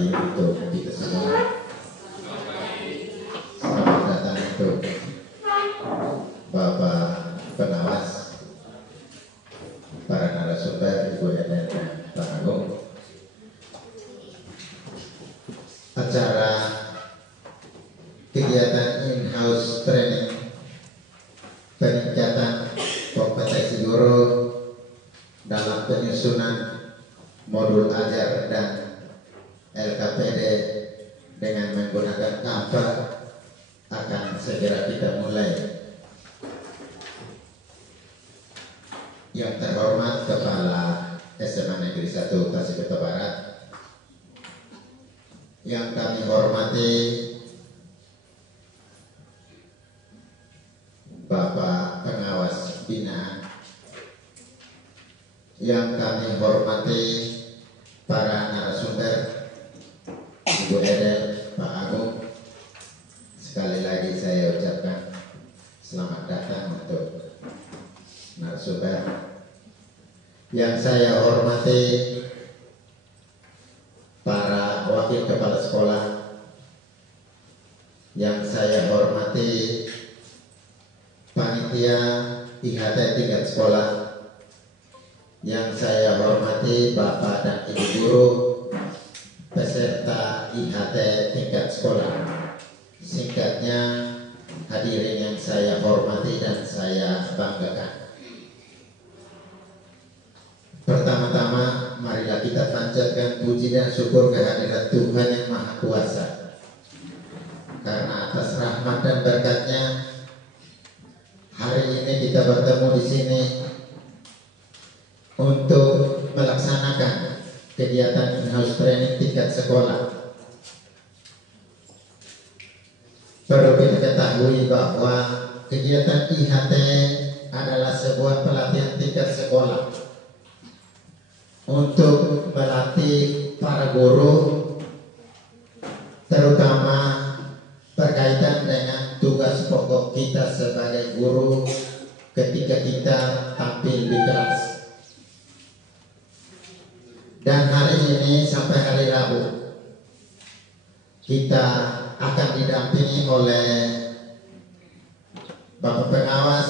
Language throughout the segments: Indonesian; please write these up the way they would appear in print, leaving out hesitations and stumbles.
pagi untuk kita semua. Selamat datang untuk Bapak Pengawas, para narasumber, Ibu Eden dan Pak Agung. Acara kegiatan in-house training peningkatan kompetensi guru dalam penyusunan modul ajar dan LKPD dengan menggunakan Canva akan segera kita mulai. Yang terhormat Kepala SMA Negeri 1 Tasikmalaya Barat, yang kami hormati Bapak Pengawas Binaan, yang kami hormati para narasumber, Ibu Edel, Pak Agung. Sekali lagi saya ucapkan selamat datang untuk narasumber. Yang saya hormati para wakil kepala sekolah, yang saya hormati panitia IHT tingkat sekolah, yang saya hormati Bapak dan Ibu guru peserta IHT tingkat sekolah. Singkatnya, hadirin yang saya hormati dan saya banggakan. Pertama-tama, marilah kita panjatkan puji dan syukur kehadirat Tuhan yang Maha Kuasa, karena atas rahmat dan berkat-Nya hari ini kita bertemu di sini untuk melaksanakan kegiatan in-house training tingkat sekolah. Perlu kita ketahui bahwa kegiatan IHT adalah sebuah pelatihan tingkat sekolah untuk melatih para guru, terutama berkaitan dengan tugas pokok kita sebagai guru ketika kita tampil di kelas. Dan hari ini sampai hari Rabu kita akan didampingi oleh Bapak Pengawas,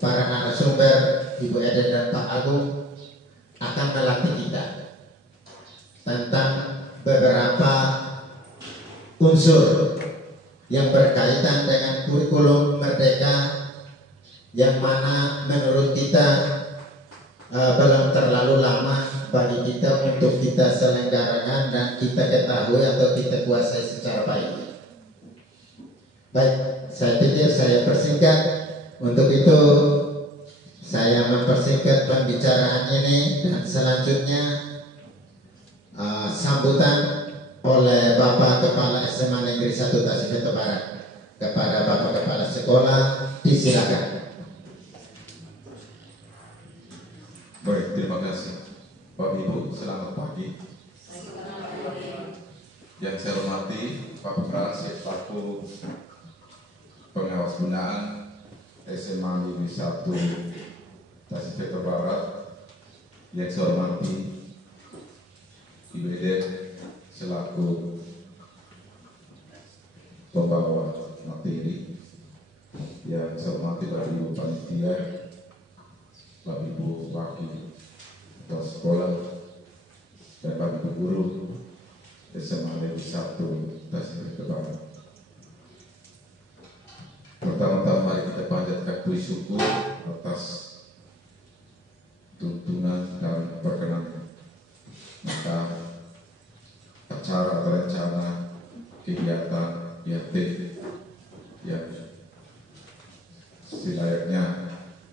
para narasumber, Ibu Eden dan Pak Agung akan melatih kita tentang beberapa unsur yang berkaitan dengan kurikulum Merdeka, yang mana menurut kita belum terlalu lama bagi kita untuk kita selenggarakan dan kita ketahui atau kita kuasai secara baik. Baik, saya pikir saya persingkat. Untuk itu saya mempersingkat pembicaraan ini, dan selanjutnya sambutan oleh Bapak Kepala SMA Negeri 1 Tasikmalaya Barat. Kepada Bapak Kepala Sekolah, disilakan. Baik, terima kasih Bapak Ibu, selamat pagi. Yang saya hormati Pak Pengawas selaku Pengawas Binaan SMA Negeri 1 Tasikmalaya Barat, yang saya hormati Ibu Eden selaku pembawa materi, yang saya hormati Bapak Ibu panitia, Bapak Ibu wakil kepala sekolah, dan Bapak Ibu guru SMA Negeri 1 Tasikmalaya Barat. Pertama-tama mari kita panjatkan puji syukur atas tuntunan dan perkenan maka acara atau rencana kegiatan IHT yang selayaknya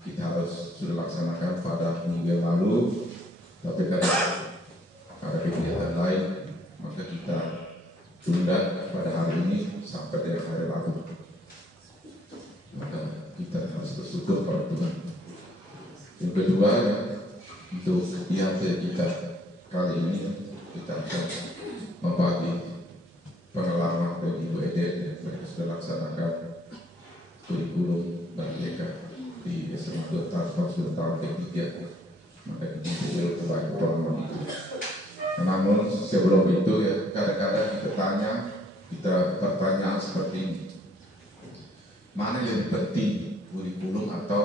kita harus sudah laksanakan pada minggu yang lalu, tapi karena ada kegiatan lain maka kita tunda pada hari ini sampai dengan hari Rabu. Maka kita harus bersyukur pada Tuhan. Yang kedua, untuk IHT kita kali ini kita akan membagi pengalaman dari Ibu Eden yang sudah laksanakan kurikulum Merdeka di SMA 2 tahun ketiga. Maka kita perlu kembali pengalaman itu. Namun sebelum itu ya kadang-kadang kita pertanyaan seperti ini, mana yang lebih penting, kurikulum atau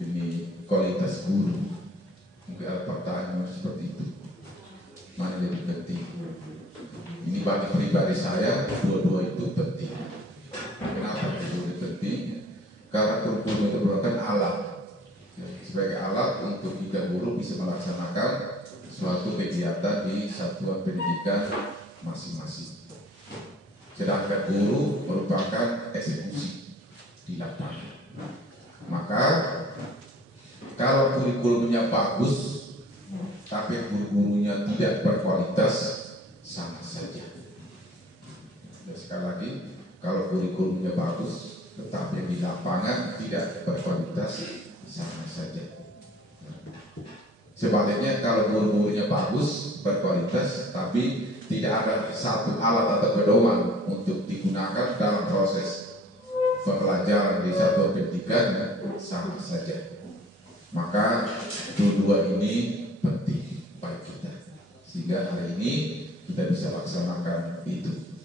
ini kualitas guru? Mungkin ada pertanyaan seperti itu, mana yang lebih penting? Ini bagi pribadi saya, dua-dua itu penting. Kenapa itu lebih penting? Karena kurikulum itu merupakan alat, sebagai alat untuk kita guru bisa melaksanakan suatu kegiatan di satuan pendidikan masing-masing. Sedangkan guru merupakan eksekusi di lapangan. Maka kalau kurikulumnya bagus, tapi guru-gurunya tidak berkualitas, sama saja. Dan sekali lagi, kalau kurikulumnya bagus, tetapi di lapangan tidak berkualitas, sama saja. Sebaliknya kalau guru-gurunya bagus, berkualitas, tapi tidak ada satu alat atau pedoman untuk digunakan dalam proses pembelajaran di satuan pendidikan, sama saja. Maka dua-dua ini penting bagi kita, sehingga hari ini kita bisa laksanakan itu.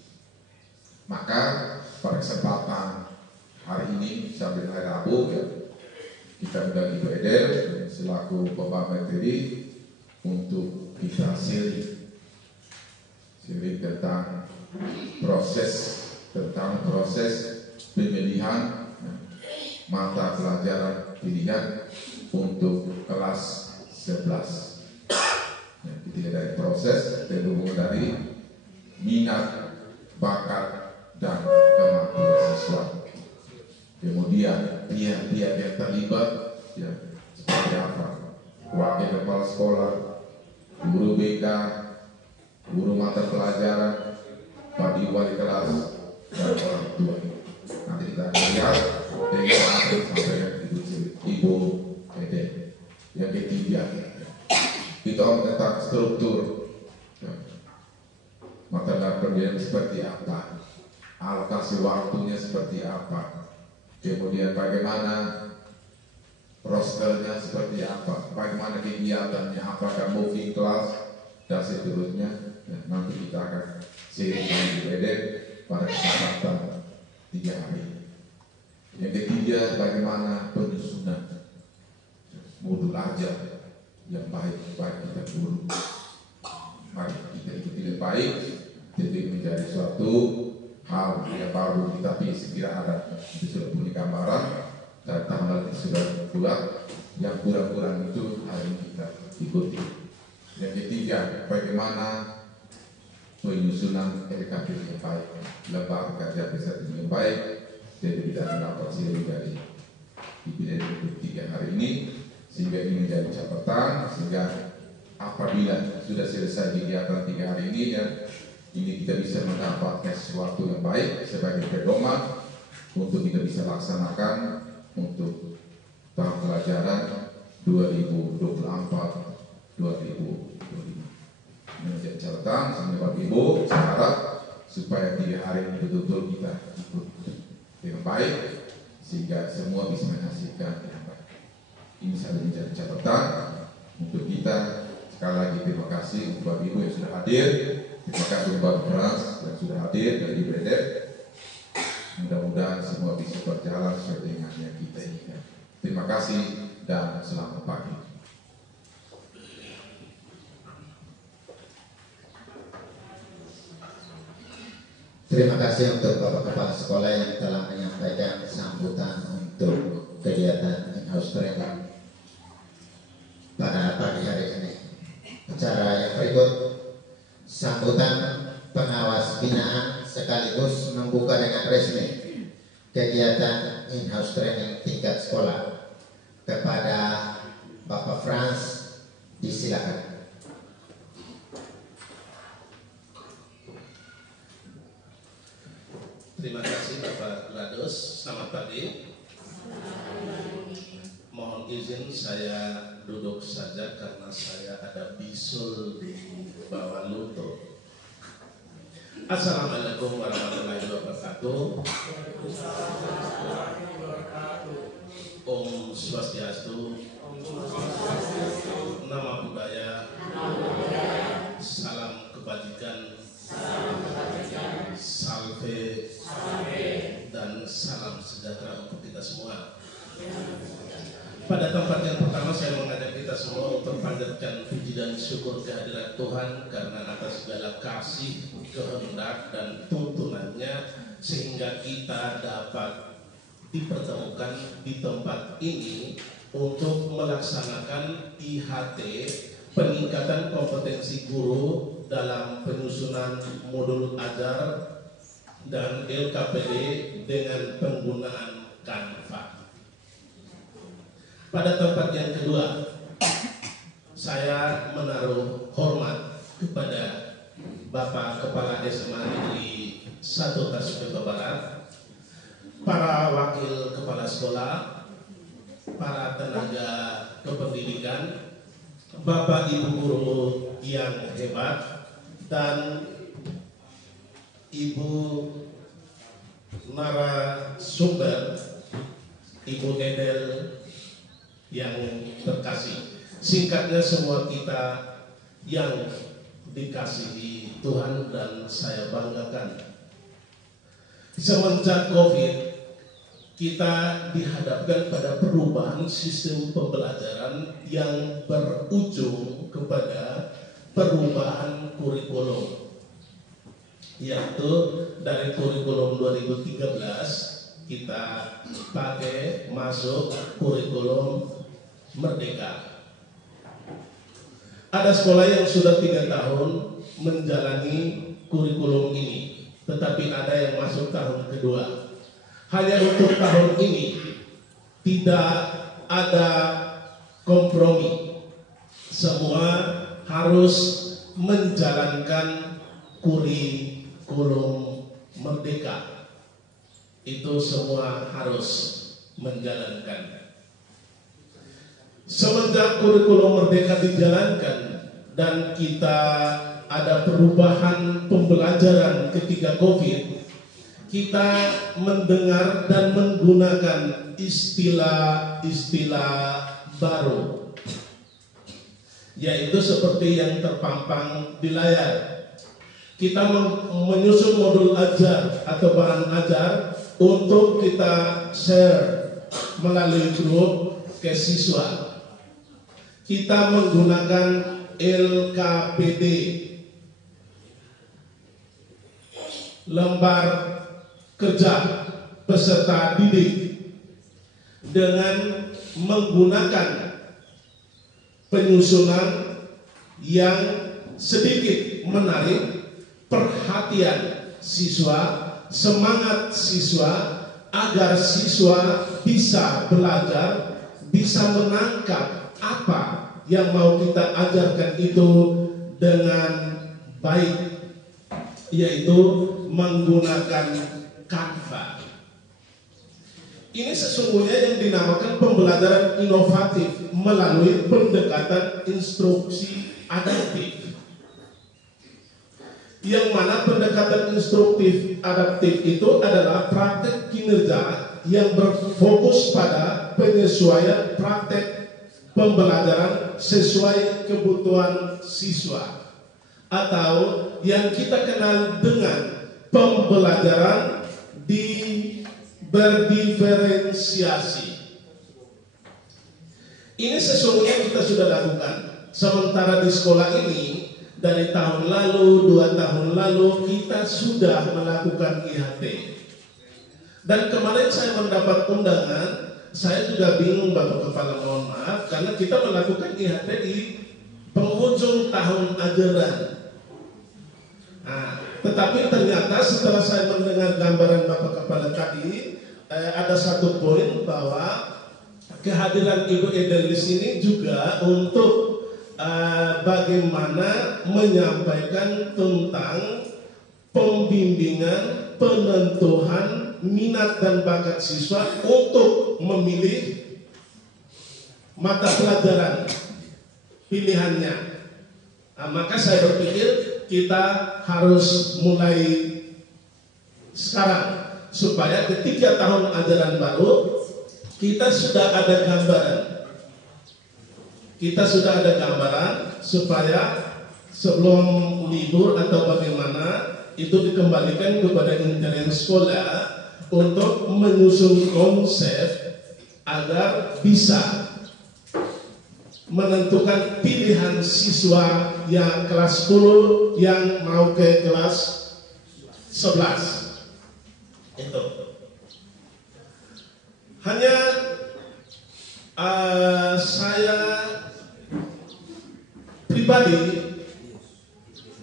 Maka pada kesempatan hari ini sampai hari Rabu ya, kita undang Ibu Edel selaku Bapak Menteri untuk kita sharing tentang proses pemilihan mata pelajaran pilihan untuk kelas 11. Kita dari proses terhubung dari minat, bakat, dan kemampuan siswa. Kemudian pihak-pihak yang terlibat ya, seperti apa? Wakil kepala sekolah, guru BK, guru mata pelajaran, bagi wali kelas, dan orang tua. Nanti kita akan lihat dari sampai Ibu Ede. Yang ketiga, kita tentang struktur mata pelajaran seperti apa, alokasi waktunya seperti apa, kemudian bagaimana rosternya seperti apa, bagaimana kegiatannya, apakah moving class dan seterusnya. Nanti kita akan sharing di BEDEK pada kesempatan 3 hari. Yang ketiga, bagaimana penyusunan modul ajar yang baik kita guru. Mari kita ikuti dengan baik, jadi menjadi suatu hal yang baru, tapi sekira ada itu sudah punya gambaran dan tanggal sudah bulat, yang kurang-kurang itu hari ini kita ikuti. Yang ketiga, bagaimana penyusunan LKP yang baik, lembaga kerja besar yang baik, jadi tidak mendapat siri dari dipilih untuk 3 hari ini, sehingga ini menjadi catatan, sehingga apabila sudah selesai kegiatan 3 hari ini dan ini kita bisa mendapatkan sesuatu yang baik sebagai pedoman untuk kita bisa laksanakan untuk tahun pelajaran 2024-2025. Ini menjadi catatan sehingga Bapak Ibu saya harap supaya 3 hari ini betul-betul kita ikut dengan baik sehingga semua bisa menghasilkan yang baik. Ini saja menjadi catatan untuk kita. Sekali lagi terima kasih untuk Bapak Ibu yang sudah hadir. Terima kasih untuk Bapak Frans yang sudah hadir dari BEDEK. Mudah-mudahan semua bisa berjalan sesuai dengan yang kita inginkan. Terima kasih dan selamat pagi. Terima kasih untuk Bapak Kepala Sekolah yang telah menyampaikan sambutan untuk kegiatan in-house training pada pagi hari ini. Acara yang berikut, sambutan pengawas binaan sekaligus membuka dengan resmi kegiatan in-house training tingkat sekolah. Kepada Bapak Frans, disilakan. Terima kasih Bapak Grados. Selamat pagi. Mohon izin saya duduk saja karena saya ada bisul di bawah lutut. Assalamualaikum warahmatullahi wabarakatuh. Om Swastiastu. Nama budaya. kita semua. Pada tempat yang pertama saya mengajak kita semua untuk panjatkan puji dan syukur kehadirat Tuhan karena atas segala kasih, kehendak dan tuntunannya sehingga kita dapat dipertemukan di tempat ini untuk melaksanakan IHT, peningkatan kompetensi guru dalam penyusunan modul ajar dan LKPD dengan penggunaan Canva. Pada tempat yang kedua, saya menaruh hormat kepada Bapak Kepala SMA Negeri 1 Tasbeka Barat, para wakil kepala sekolah, para tenaga kependidikan, Bapak Ibu guru yang hebat, dan Ibu narasumber, Ibu Edel yang terkasih. Singkatnya semua kita yang dikasihi Tuhan dan saya banggakan. Semenjak COVID, kita dihadapkan pada perubahan sistem pembelajaran yang berujung kepada perubahan kurikulum, yaitu dari kurikulum 2013 kita pakai masuk kurikulum Merdeka. Ada sekolah yang sudah 3 tahun menjalani kurikulum ini, tetapi ada yang masuk tahun kedua. Hanya untuk tahun ini tidak ada kompromi. Semua harus menjalankan kurikulum Merdeka. Itu semua harus menjalankan. Semenjak kurikulum Merdeka dijalankan dan kita ada perubahan pembelajaran ketika COVID, kita mendengar dan menggunakan istilah-istilah baru, yaitu seperti yang terpampang di layar. Kita menyusun modul ajar atau bahan ajar untuk kita share melalui grup ke siswa. Kita menggunakan LKPD, lembar kerja peserta didik, dengan menggunakan penyusunan yang sedikit menarik perhatian siswa, semangat siswa, agar siswa bisa belajar, bisa menangkap apa yang mau kita ajarkan itu dengan baik, yaitu menggunakan Canva. Ini sesungguhnya yang dinamakan pembelajaran inovatif melalui pendekatan instruksi adaptif. Yang mana pendekatan instruktif adaptif itu adalah praktek kinerja yang berfokus pada penyesuaian praktek pembelajaran sesuai kebutuhan siswa, atau yang kita kenal dengan pembelajaran berdiferensiasi. Ini sesungguhnya kita sudah lakukan. Sementara di sekolah ini dari tahun lalu, 2 tahun lalu kita sudah melakukan IHT. Dan kemarin saya mendapat undangan, saya juga bingung Bapak Kepala, mohon maaf, karena kita melakukan IHT di penghujung tahun ajaran. Nah, tetapi ternyata setelah saya mendengar gambaran Bapak Kepala tadi, ada satu poin bahwa kehadiran Ibu Edel di sini juga untuk bagaimana menyampaikan tentang pembimbingan, penentuan minat dan bakat siswa untuk memilih mata pelajaran pilihannya. Nah, maka saya berpikir kita harus mulai sekarang supaya ketika tahun ajaran baru kita sudah ada gambaran. Kita sudah ada gambaran supaya sebelum libur atau bagaimana itu dikembalikan kepada intern sekolah untuk menyusun konsep agar bisa menentukan pilihan siswa yang kelas 10 yang mau ke kelas 11. Itu hanya saya pribadi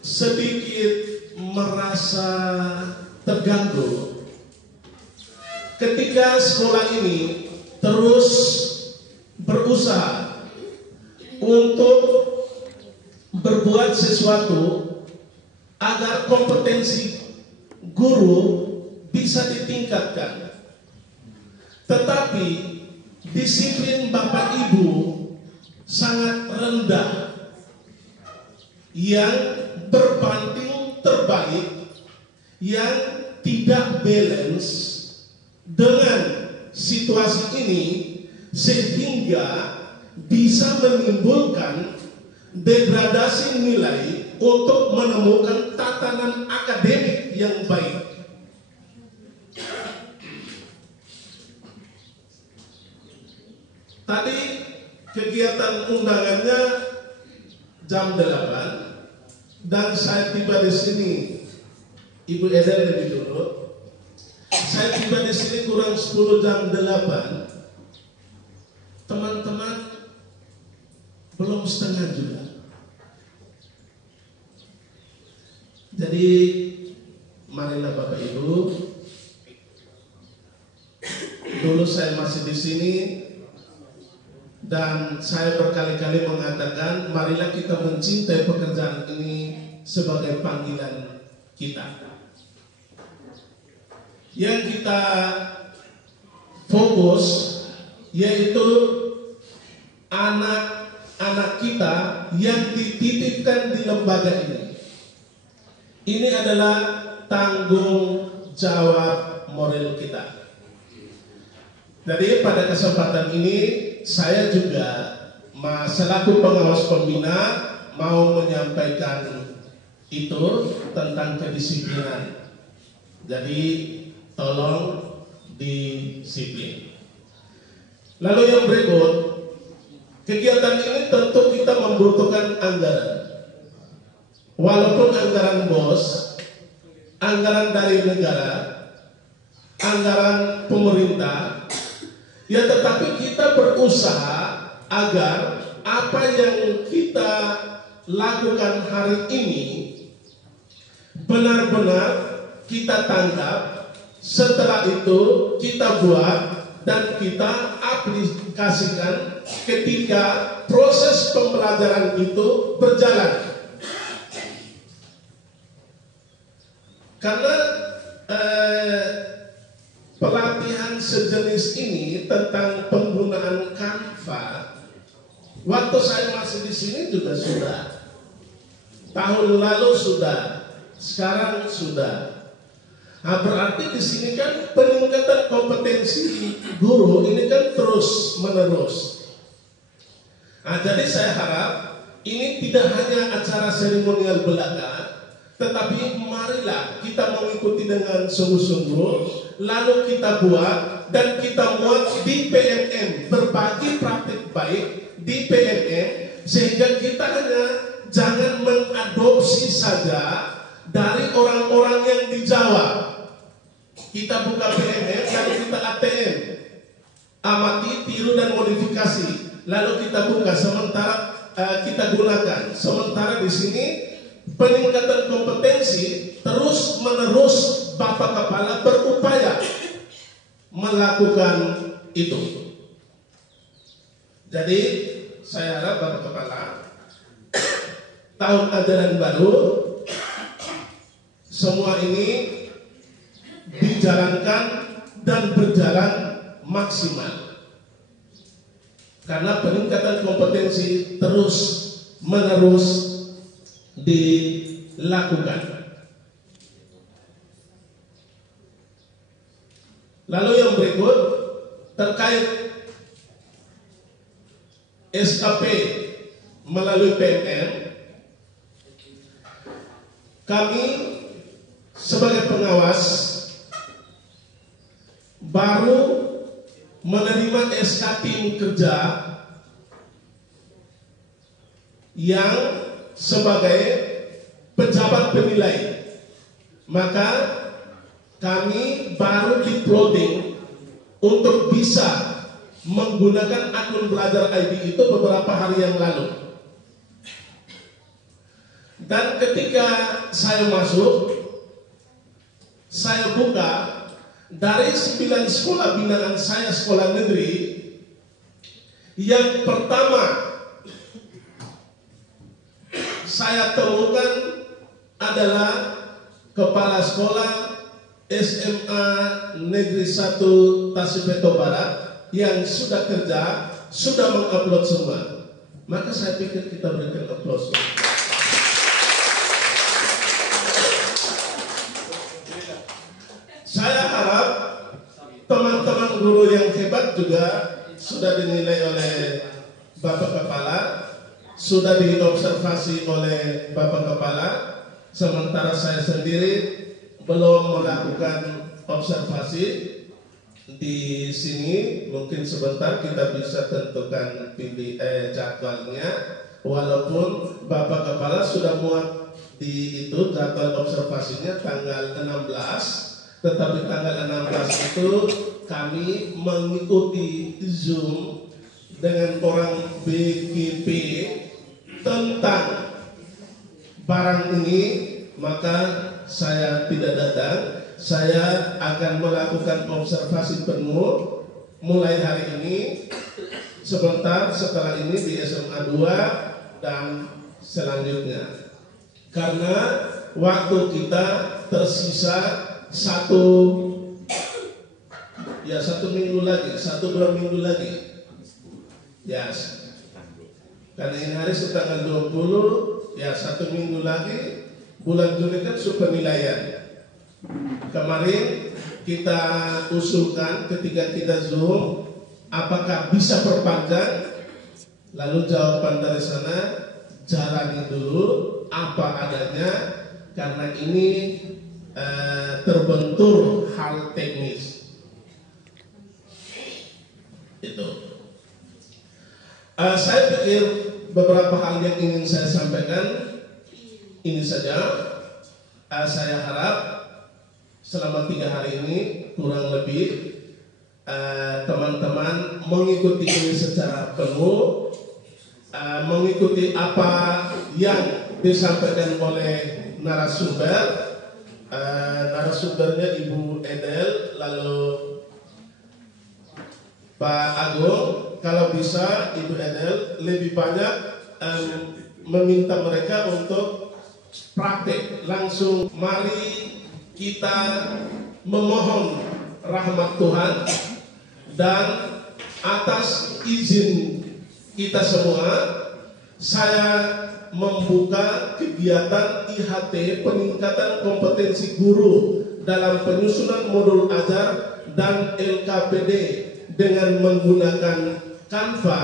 sedikit merasa terganggu ketika sekolah ini terus berusaha untuk berbuat sesuatu agar kompetensi guru bisa ditingkatkan, tetapi disiplin Bapak Ibu sangat rendah yang berbanding terbalik, yang tidak balance dengan situasi ini, sehingga bisa menimbulkan degradasi nilai untuk menemukan tatanan akademik yang baik. Tadi kegiatan undangannya jam 8 dan saya tiba di sini, Ibu Eden lebih dulu. Saya tiba di sini kurang 10 jam 8. Teman-teman belum setengah juga. Jadi marilah Bapak Ibu, dulu saya masih di sini dan saya berkali-kali mengatakan marilah kita mencintai pekerjaan ini sebagai panggilan kita. Yang kita fokus yaitu anak-anak kita yang dititipkan di lembaga ini. Ini adalah tanggung jawab moral kita. Jadi pada kesempatan ini saya juga selaku pengawas pembina mau menyampaikan itu tentang kedisiplinan. Jadi tolong disiplin. Lalu yang berikut, kegiatan ini tentu kita membutuhkan anggaran. Walaupun anggaran BOS, anggaran dari negara, anggaran pemerintah, ya tetapi kita berusaha agar apa yang kita lakukan hari ini benar-benar kita tangkap, setelah itu kita buat dan kita aplikasikan ketika proses pembelajaran itu berjalan. Karena pelatihan sejenis ini tentang penggunaan Canva, waktu saya masih di sini juga sudah, tahun lalu sudah, sekarang sudah. Nah, berarti di sini kan peningkatan kompetensi guru ini kan terus menerus. Nah, jadi saya harap ini tidak hanya acara seremonial belaka, tetapi marilah kita mengikuti dengan sungguh-sungguh, lalu kita buat dan kita muat di PMM, berbagi praktik baik di PMM, sehingga kita hanya jangan mengadopsi saja dari orang-orang yang di Jawa. Kita buka PMM, lalu kita ATM, amati, tiru dan modifikasi, lalu kita buka sementara kita gunakan. Sementara di sini peningkatan kompetensi terus menerus Bapak Kepala berupaya melakukan itu. Jadi saya harap Bapak Kepala tahun ajaran baru semua ini dijalankan dan berjalan maksimal, karena peningkatan kompetensi terus menerus dilakukan. Lalu yang berikut terkait SKP melalui PMM, kami sebagai pengawas baru menerima SK tim kerja yang sebagai pejabat penilai, maka kami baru di-plotting untuk bisa menggunakan akun Belajar ID itu beberapa hari yang lalu. Dan ketika saya masuk, saya buka dari 9 sekolah binaan saya, sekolah negeri, yang pertama saya temukan adalah kepala sekolah SMA Negeri 1 Tasifeto Barat yang sudah kerja, sudah mengupload semua. Maka saya pikir kita berikan aplaus. Saya harap teman-teman guru yang hebat juga sudah dinilai oleh Bapak Kepala, sudah diobservasi oleh Bapak Kepala, sementara saya sendiri belum melakukan observasi. Di sini mungkin sebentar kita bisa tentukan jadwalnya, walaupun Bapak Kepala sudah muat di itu jadwal observasinya tanggal 16, tetapi tanggal 16 itu kami mengikuti Zoom dengan orang BGP tentang barang ini, maka saya tidak datang. Saya akan melakukan observasi penuh mulai hari ini, sebentar setelah ini di SMA 2 dan selanjutnya. Karena waktu kita tersisa satu minggu lagi, 1-2 minggu lagi. Ya, karena ini hari tanggal 20, ya 1 minggu lagi, bulan Juni kan penilaian. Kemarin kita usulkan ketika kita Zoom, apakah bisa perpanjang? Lalu jawaban dari sana, jalani dulu apa adanya, karena ini terbentur hal teknis. Itu. Saya pikir beberapa hal yang ingin saya sampaikan ini saja. Saya harap selama 3 hari ini kurang lebih teman-teman mengikuti ini secara penuh, mengikuti apa yang disampaikan oleh narasumber. Narasumbernya Ibu Edel, lalu Pak Agung. Kalau bisa Ibu Edel lebih banyak meminta mereka untuk praktek langsung. Mari kita memohon rahmat Tuhan, dan atas izin kita semua, saya membuka kegiatan IHT peningkatan kompetensi guru dalam penyusunan modul ajar dan LKPD dengan menggunakan Canva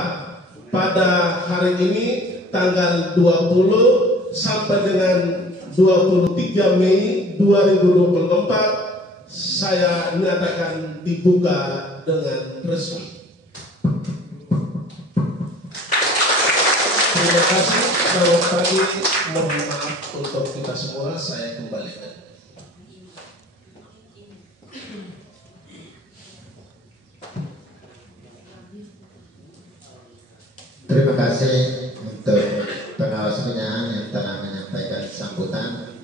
pada hari ini tanggal 20 sampai dengan 23 Mei 2024 saya nyatakan dibuka dengan resmi. Terima kasih. Selamat pagi. Mohon maaf untuk kita semua. Saya kembalikan. Terima kasih untuk pengawas pembinaan yang telah menyampaikan sambutan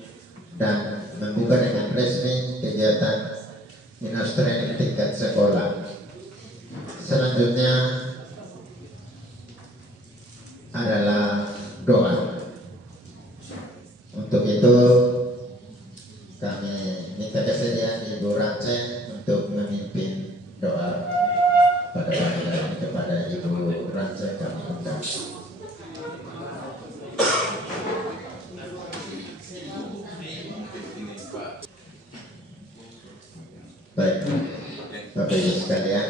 dan membuka dengan resmi kegiatan Minus Training tingkat sekolah. Selanjutnya adalah doa. Untuk itu kami minta kesediaan Ibu Rance untuk memimpin doa pada pagi kepada Ibu Rance kami undang. Baik, Bapak Ibu sekalian,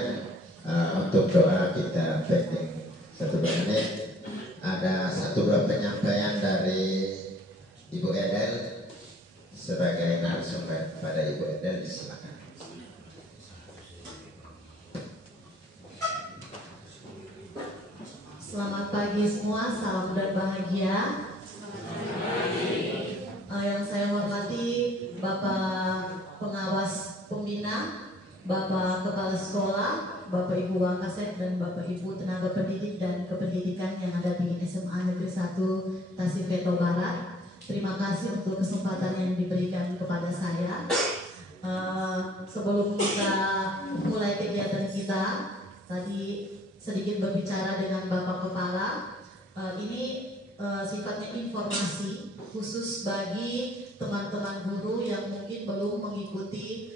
untuk doa kita pending 1-2 menit. Ada 1-2 penyampaian dari Ibu Edel sebagai narasumber. Pada Ibu Edel, silakan. Selamat pagi semua, salam dan bahagia. Yang saya hormati Bapak Pengawas Pembina, Bapak Kepala Sekolah, Bapak Ibu Wangkasek, dan Bapak Ibu tenaga pendidik dan kependidikan yang ada di SMA Negeri 1 Tasifeto Barat. Terima kasih untuk kesempatan yang diberikan kepada saya. Sebelum kita mulai kegiatan kita, tadi sedikit berbicara dengan Bapak Kepala. Ini sifatnya informasi khusus bagi teman-teman guru yang mungkin belum mengikuti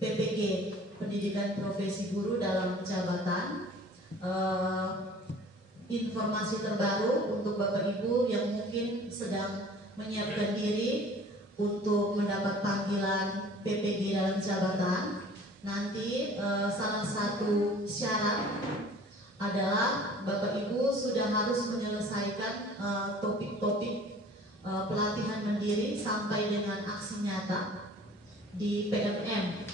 PPG, Pendidikan Profesi Guru dalam Jabatan. Informasi terbaru untuk Bapak Ibu yang mungkin sedang menyiapkan diri untuk mendapat panggilan PPG dalam jabatan. Nanti salah satu syarat adalah Bapak Ibu sudah harus menyelesaikan topik-topik pelatihan mandiri sampai dengan aksi nyata di PMM.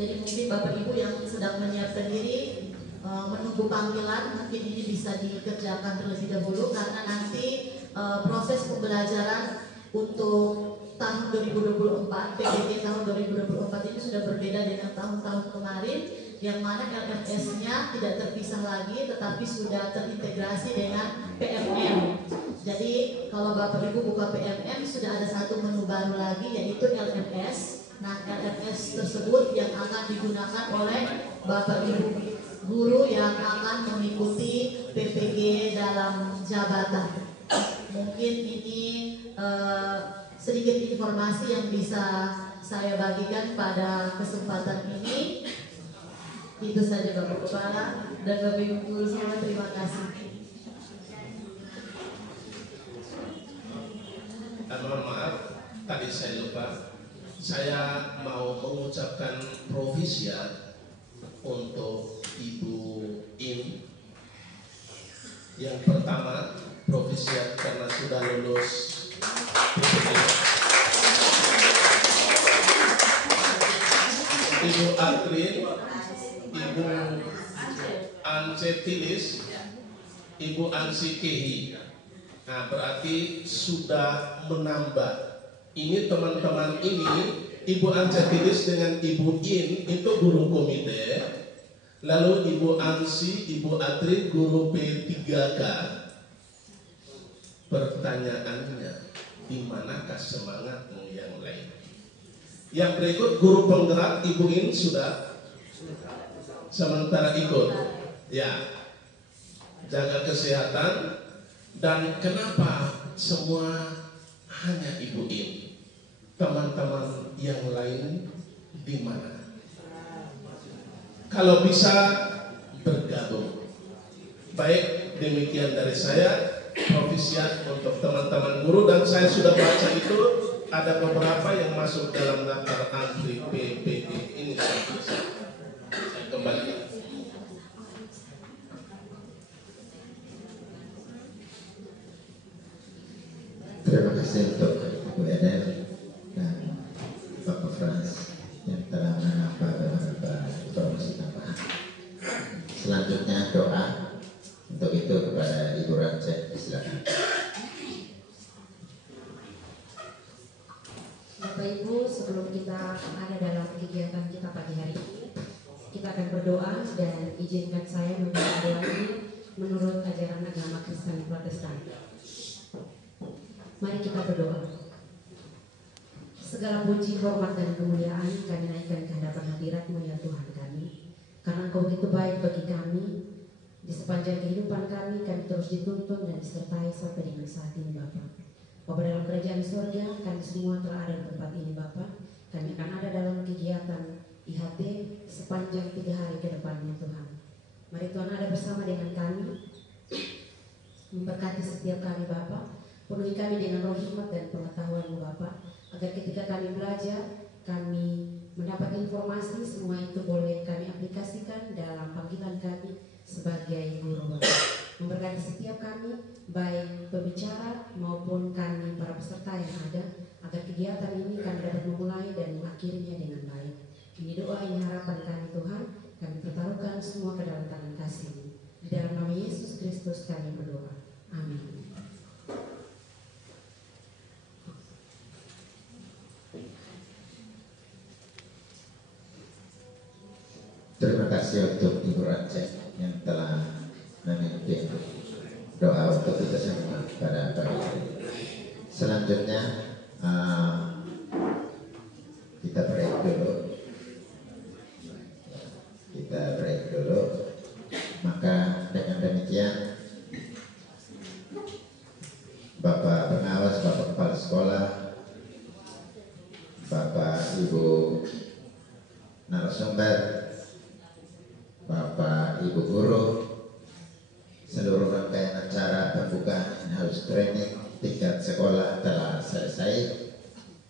Jadi mungkin Bapak Ibu yang sedang menyiapkan diri menunggu panggilan, mungkin ini bisa dikerjakan terlebih dahulu karena nanti proses pembelajaran untuk tahun 2024, PPG tahun 2024 ini sudah berbeda dengan tahun-tahun kemarin, yang mana LMS-nya tidak terpisah lagi tetapi sudah terintegrasi dengan PMM. Jadi kalau Bapak Ibu buka PMM sudah ada satu menu baru lagi, yaitu LMS. Nah, LMS tersebut yang akan digunakan oleh Bapak Ibu guru yang akan mengikuti PPG dalam jabatan. Mungkin ini sedikit informasi yang bisa saya bagikan pada kesempatan ini. Itu saja Bapak Kepala dan Bapak Ibu guru semua, terima kasih. Mohon maaf, tadi saya lupa. Saya mau mengucapkan provisia untuk Ibu In. Yang pertama, provisia karena sudah lulus Ibu Atrin, Ibu Ance Tilis, Ibu Ansi Kehi. Nah, berarti sudah menambah. Ini teman-teman ini, Ibu Ance Tilis dengan Ibu In itu guru komite. Lalu Ibu Ansi, Ibu Atrin guru P3K. Pertanyaannya, di manakah semangatmu yang lain? Yang berikut guru penggerak Ibu In sudah sementara ikut. Ya, jaga kesehatan. Dan kenapa semua hanya Ibu In? Teman-teman yang lain di mana? Kalau bisa bergabung. Baik, demikian dari saya. Provisia untuk teman-teman guru, dan saya sudah baca itu ada beberapa yang masuk dalam daftar antri PPG ini. Saya kembali. Terima kasih untuk Ibu Eden dan Bapak Frans yang telah menambah beberapa informasi tambahan. Selanjutnya doa untuk itu kepada Ibu Rancek, silakan. Bapak Ibu, sebelum kita ada dalam kegiatan kita pagi hari ini, kita akan berdoa dan izinkan saya membaca doa ini menurut ajaran agama Kristen Protestan. Mari kita berdoa. Segala puji, hormat, dan kemuliaan kami naikkan ke hadapan hadirat-Mu ya Tuhan kami, karena Engkau begitu baik bagi kami. Di sepanjang kehidupan kami terus dituntun dan disertai sampai dengan saat ini Bapa. Bapa, dalam kerajaan surga kami semua telah ada di tempat ini Bapa. Kami akan ada dalam kegiatan IHT sepanjang 3 hari ke depannya Tuhan. Mari Tuhan ada bersama dengan kami, memberkati setiap kami Bapa. Penuhi kami dengan roh hikmat dan pengetahuan-Mu Bapa, agar ketika kami belajar, kami mendapat informasi, semua itu boleh kami aplikasikan dalam panggilan kami sebagai guru Bapa. Memberkati setiap kami, baik pembicara maupun kami para peserta yang ada, agar kegiatan ini kami dapat memulai dan mengakhirinya dengan baik. Ini doa, ini harapan kami Tuhan, kami pertaruhkan semua ke dalam tangan kasih-Mu. Kristus kami berdoa. Amin. Terima kasih untuk Ibu Ranceh yang telah memimpin doa untuk kita semua pada pagi hari. Selanjutnya kita break dulu. Maka dengan demikian Bapak pengawas, Bapak kepala sekolah, Bapak Ibu narasumber, Bapak Ibu guru, seluruh rangkaian acara pembukaan house training tingkat sekolah telah selesai.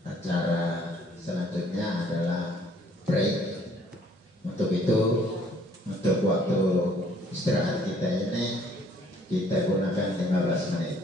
Acara selanjutnya adalah break. Untuk itu, untuk waktu istirahat kita ini kita gunakan 15 menit.